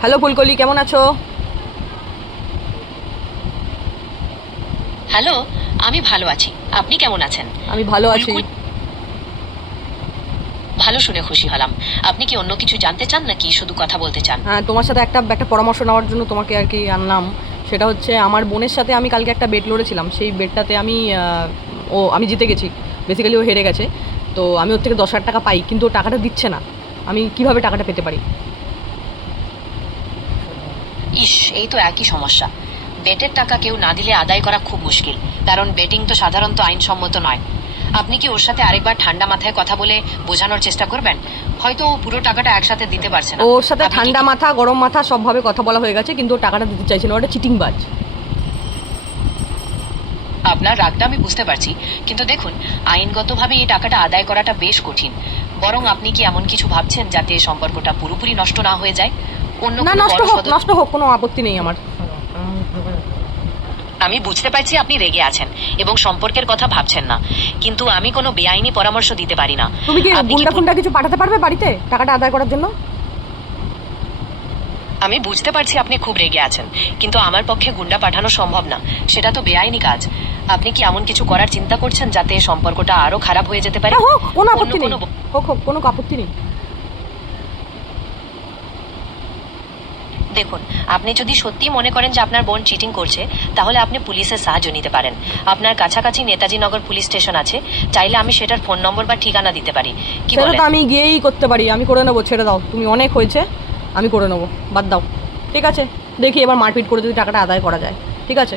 Hello ফুলকলি, কেমন আছো? Hello. আমি ভালো আছি। আপনি কেমন আছেন? আমি ভালো আছি। ভালো শুনে খুশি হলাম। আপনি কি অন্য কিছু জানতে চান নাকি শুধু কথা বলতে চান? হ্যাঁ, তোমার সাথে একটা একটা পরামর্শ নেওয়ার জন্য তোমাকে আর কি আনলাম। সেটা হচ্ছে, আমার বোনের সাথে আমি কালকে একটা বেট লড়েছিলাম। সেই বেটটাতে আমি জিতে গেছি। বেসিক্যালি ও হেরে গেছে। তো আমি ওর থেকে 10,000 টাকা পাই, কিন্তু ও টাকাটা দিচ্ছে না। আমি কিভাবে টাকাটা পেতে পারি? ইস, এই তো একই সমস্যা। বেটের টাকা কেউ না দিলে আদায় করা খুব মুশকিল, কারণ বেটিং তো সাধারণত আইনসম্মত নয়। আপনি কি ওর সাথে আরেকবার ঠান্ডা মাথায় কথা বলে বোঝানোর চেষ্টা করবেন? হয়তো ও পুরো টাকাটা একসাথে দিতে পারছে না। ওর সাথে আপনি কি ঠান্ডা মাথা গরম মাথা সবভাবে কথা বলা হয়ে গেছে, কিন্তু ও টাকাটা দিতে চাইছে না। ওটা চিটিংবাজ। আপনার রাগটা আমি বুঝতে পারছি, কিন্তু দেখুন, আইনগতভাবে এই টাকাটা আদায় করাটা বেশ কঠিন। বরং আপনি কি এমন কিছু ভাবছেন যাতে সম্পর্কটা পুরোপুরি নষ্ট না হয়ে যায়? অন্য না, কোনো নষ্ট বড় হোক নষ্ট হোক, কোনো আপত্তি নেই আমার। আমি বুঝতে পারছি আপনি রেগে আছেন এবং সম্পর্কের কথা ভাবছেন না, কিন্তু আমি কোনো বেআইনি পরামর্শ দিতে পারি না। তুমি কি আপনি কি গুন্ডা ফুন্ডা কিছু পাঠাতে পারবে বাড়িতে টাকাটা আদায় করার জন্য? আমি বুঝতে পারছি আপনি খুব রেগে আছেন, কিন্তু আমার পক্ষে গুন্ডা পাঠানো সম্ভব না। সেটা তো বেআইনি কাজ। আপনি কি এমন কিছু করার চিন্তা করছেন যাতে সম্পর্কটা আরো খারাপ হয়ে যেতে পারে? হ্যাঁ, হোক, কোনো অন্য আপত্তি নেই। কোনো হোক হোক, কোনো আপত্তি নেই। দেখুন, আপনি যদি সত্যি মনে করেন যে আপনার বোন চিটিং করছে, তাহলে আপনি পুলিশের সাহায্য নিতে পারেন। আপনার কাছাকাছি নেতাজি নগর পুলিশ স্টেশন আছে। চাইলে আমি সেটার ফোন নম্বর বা ঠিকানা দিতে পারি। কি সেটা বলেন? তো আমি গিয়েই করতে পারি। আমি করে নেবো, ছেড়ে দাও। তুমি অনেক হয়েছে, আমি করে নেবো, বাদ দাও। ঠিক আছে, দেখি এবার মারপিট করে যদি টাকাটা আদায় করা যায়। ঠিক আছে।